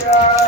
Yeah.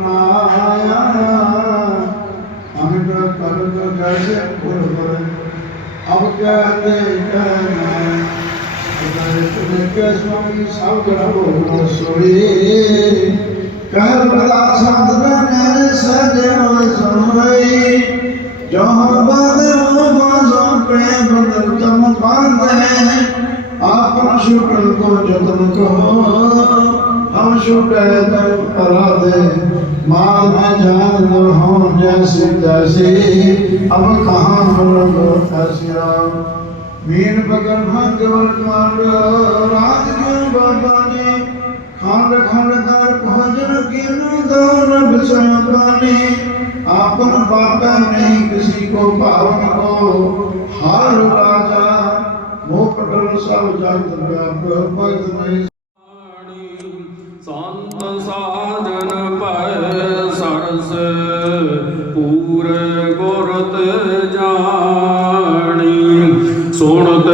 ਮਾਇਆ ਅਮਿਤ ਕਰਤ ਜੈਸੇ ਪੁਰਵਰ ਅਬ ਕਹਤੇ ਕਹਿਣਾ ਅਗਰ ਤੁਮੇ ਕੇ ਸੁਆਮੀ ਸਭ ਗਰਭੋ ਸੋਈ ਕਹਿ ਬੜਾ ਸੰਤ ਨੇ ਸਜੇ ਹੋਏ ਸੁਣਈ ਜੋ ਬਾਦੇ بازار پہ بدل تم باندھ ہے آپ شکر کو جتن کہو ہم شکر تم پرا دے مال میں جان ہوں جیسے تیسے اب کہاں ہم ایسا میر بگر بھنگ ورمان راج کے بابا نے ਖੰਡ ਖੰਡ ਕਰ ਭੋਜਨ ਕਿਨੂ ਦੋ ਰਬ ਸਮਾਨੇ ਆਪਨ ਬਾਤਾ ਨਹੀਂ ਕਿਸੇ ਕੋ ਭਾਵਨ ਕੋ। ਹਰ ਰਾਜਾ ਮੋਹ ਪਟਲ ਸਭ ਜਗਤ ਵਿਆਪ ਭਗਤ ਨਹੀਂ। ਸੰਤ ਸਾਧਨ ਭੈ ਸਰਸ, ਪੂਰ ਗੁਰਤ ਜਾਣੀ। ਸੁਣਤ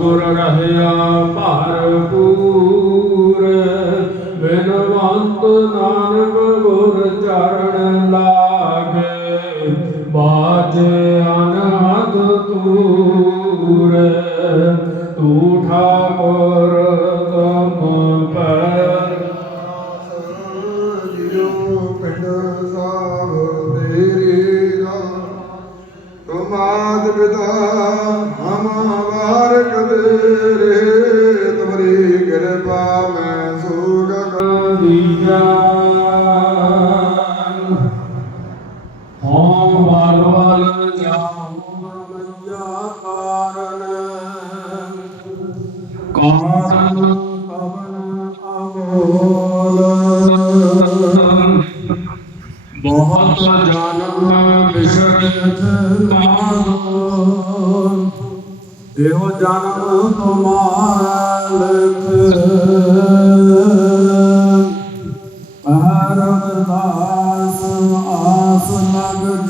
ਸਤਿਗੁਰ ਰਹਿਆ। querer.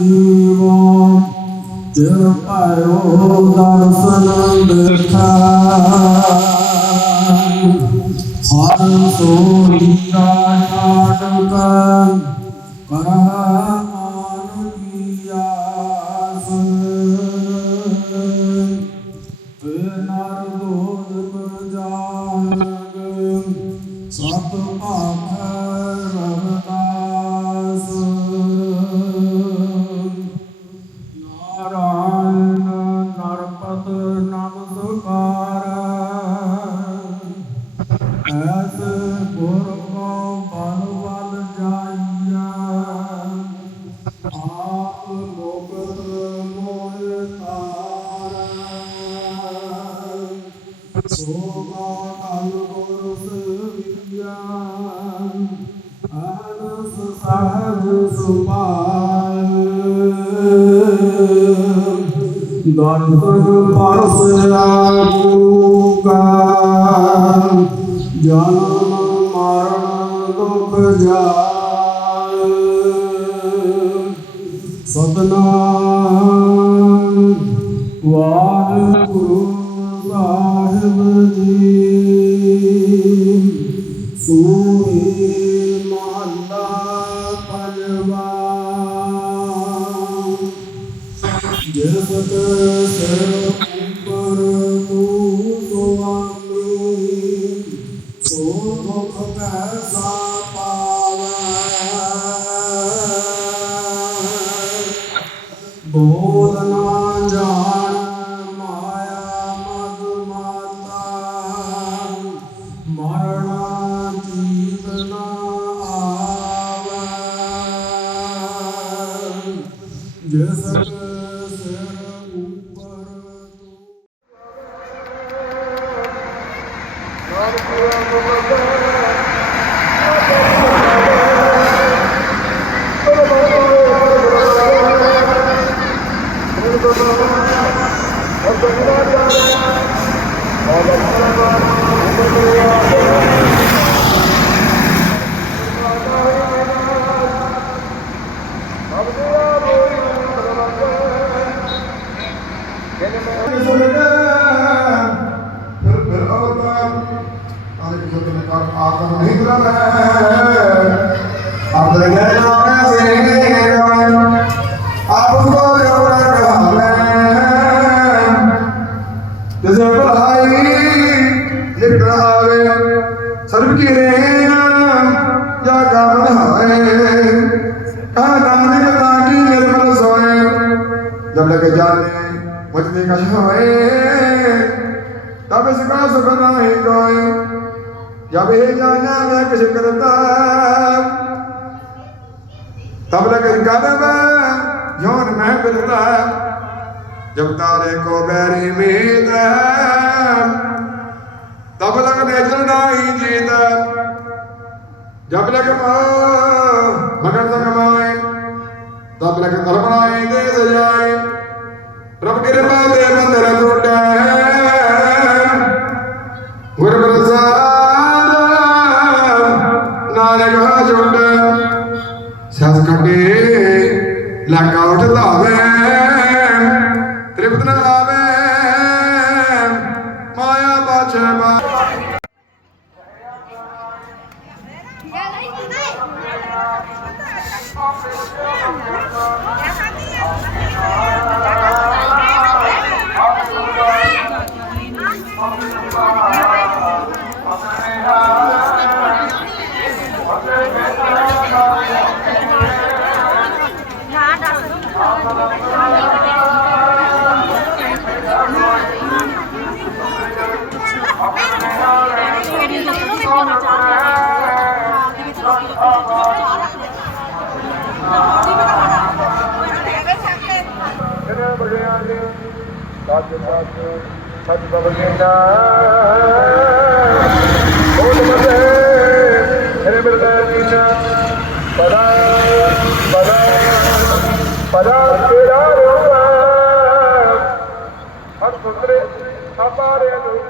ਜੀਵੋ ਚਿਰ ਪਾਇਓ ਦਰਸ਼ਨ Sapa Ama. ਅਨਸ ਸਹਜ ਦਰਸ਼ਨ ਪਰਸਿਆ ਗੁਰੂ ਕਾ ਜਨਮ ਮਰਨ ਦੁਖ ਜਾਏ ਸਤਨਾਮ ਵਾਹਿਗੁਰੂ ਪੰਜਵਾ ਜਿਸ ਤੇ Yes. खजाने मुझने कहे तब इसका सुख नहीं गोए जब ये जाना मैं कुछ करता तब लगन कदम यौन मैं बिरता जब तारे को बैरी मीत तब लगने चलना ही जीत जब लग मगर तक माए तब लग धर्म आए दे जाए Rabbi Rabbi ਬਗਿਆ ਬੋਲ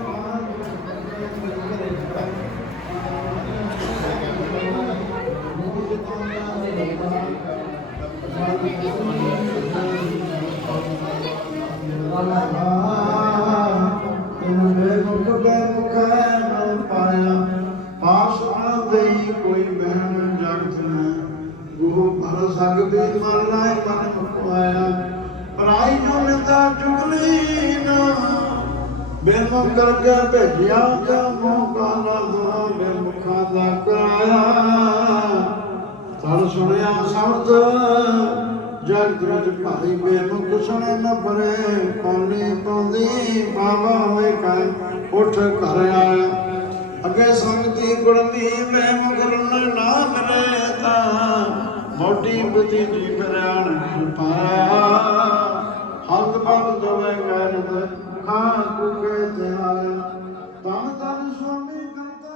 ਸਕਦੀ ਮਨ ਲਾਇ ਮਨ ਮੁਕਵਾਇਆ ਪਰਾਈ ਜੋ ਨਿੰਦਾ ਚੁਗਲੀ ਨਾ ਬੇਮੁਖ ਕਰਕੇ ਭੇਜਿਆ ਤੇ ਮੌਕਾ ਨਾ ਦੋ ਬੇਮੁਖਾਂ ਦਾ ਕਰਾਇਆ ਤਨ ਸੁਣਿਆ ਸ਼ਬਦ ਭਾਈ ਬੇਮੁਖ ਸੁਣੇ ਨ ਪਰੇ ਪਾਣੀ ਪਾਉਂਦੀ ਬਾਬਾ ਹੋਏ ਕਾ ਉਠ ਘਰ ਆਇਆ। ਅੱਗੇ ਸੰਗਤੀ ਗੁਰਦੀ ਬੇਮੁਖ ਰਨ ਨਾ ਮਿਲੇ ਤਾਂ ਮੋਟੀ ਬੁੱਧੀ ਜੀ ਬਰਿਆਣ ਪਾਇਆ। ਹੰਦ ਬੰਦ ਦੋਵੇਂ ਗੈਰਤ ਖਾ ਕੁਕੇ ਤੇ ਆਇਆ। ਤਨ ਤਨ ਸੁਆਮੀ ਕਰਤਾ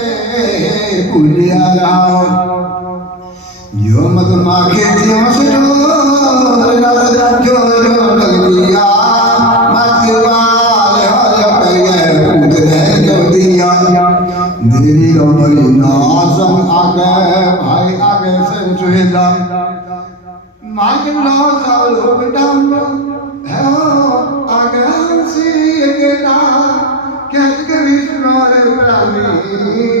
ভুলিয়া যাও জমত মাকে জমসলো রাত জোলিয়া মাতবাল হল পেয়ে পুত দে জোদিয়া দিলি রমলি নাসম আগে ভাই আগে সেন সুহেলা মাকে নাসাল হবিটাম আগান সি এগেনা কেন করিস নরে প্রাণী